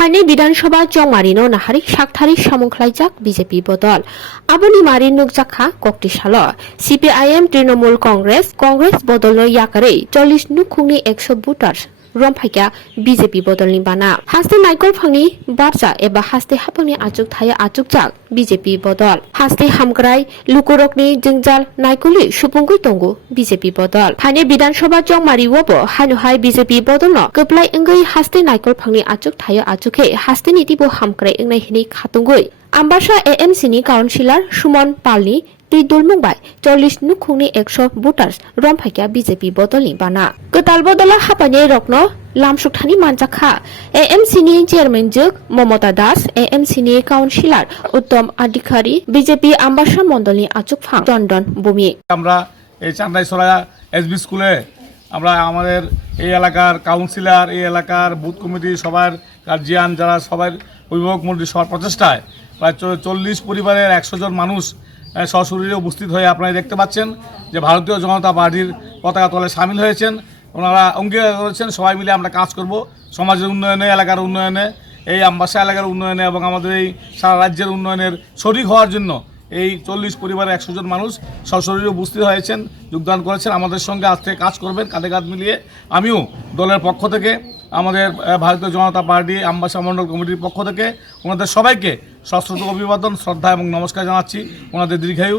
Phane Bidansabha Jongmarino Nahari Shaktari Samunklaijak BJP Bodol Aboni Mari Nwkhug Kokti Salo CPIM Trinamool Congress Bodol Yakarwi 40 Nwkhugni 100 voters Romphaikha BJP Bodolni Bana Haste Naikol Phangni Barja eba Haste Hapangni Achuk Thaya Achukjak BJP Bodol Haste Hamkrai Lukurokni Jingjal Naikoli Supungui Tongo BJP Bodol Phane Bidansabha Jongmari Wobo Hanuhai BJP Bodolno Koplai Engai Haste Naikol Phangni Achuk Thaya Achukhe Haste Nitibo Hamkrai Engnai Hini Khatungui Ambassa AMC ni Councillor Sumon Palni Tui Dulmungbai 40 Nwkhugni 100 voters Romphaikha BJP Bodolni Bana Kotal Bodola Hapani Rokno Lamsukthani Manjakha AMC ni Chairman Juk Momota Das AMC ni Councillor Uttom Adhikari BJP Ambassa Mondolni Achukphang Jondon Bumi আমরা এই চান্দাইছড়া SB স্কুলে আমরা আমাদের এই এলাকার councillor এই এলাকার booth committee সবার গার্জিয়ান যারা সবার অভিভাবক মণ্ডলী সবার প্রচেষ্টায় প্রায় 40 পরিবারের 100 জন মানুষ সশরীরে উপস্থিত হয়ে আপনারা দেখতে পাচ্ছেন যে ভারতীয় জনতা পার্টির পতাকা তলে শামিল হয়েছেন। ওনারা অঙ্গীকার করেছেন সবাই মিলে আমরা কাজ করব সমাজের উন্নয়নে এলাকার উন্নয়নে এই আম্বাসা এলাকার উন্নয়নে এবং আমাদের এই সারা রাজ্যের উন্নয়নের শরিক হওয়ার জন্য এই 40 পরিবারের 100 জন মানুষ সশরীরে উপস্থিত হয়েছেন যোগদান করেছেন আমাদের সঙ্গে আজ থেকে কাজ করবেন কাঁধে কাঁধ মিলিয়ে। আমিও দলের পক্ষ থেকে আমাদের ভারতীয় জনতা পার্টি আম্বাসা মণ্ডল কমিটির পক্ষ থেকে ওনাদের সবাইকে সশ্রদ্ধ অভিবাদন শ্রদ্ধা এবং নমস্কার জানাচ্ছি। ওনাদের দীর্ঘায়ু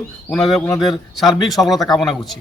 ওনাদের সার্বিক সফলতা কামনা করছি।